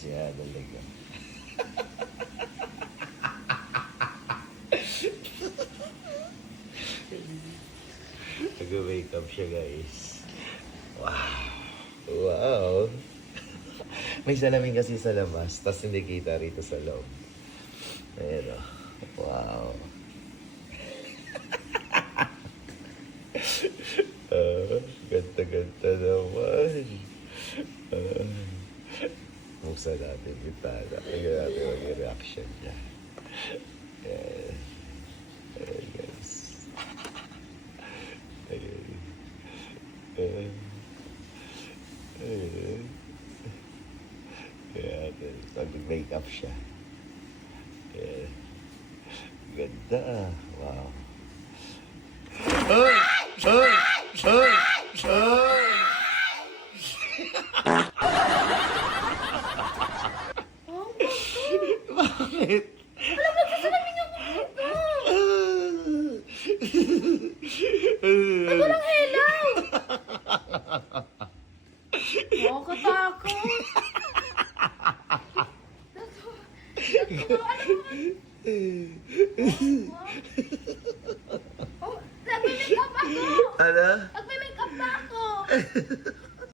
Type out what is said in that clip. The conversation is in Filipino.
siya talaga. Nag-wake up siya guys. Wow. Wow. May salamin kasi sa labas, tapos hindi kita rito sa loob. Pero, wow. Ah, ganda-ganda naman. Ah, buksan natin yung bitana. Tingnan natin maging reaction niya. Ayan. Ayan, guys. Ayan. Ayan. Ayan. Kaya natin, mag-make up siya. Ayan. Ganda ah. Wow. Ay! Ay! Ay! Ay! Bakit? Walang hello! Oo, katakot. Oh, nagme-make up ako! Ano? Nagme-make up pa ako!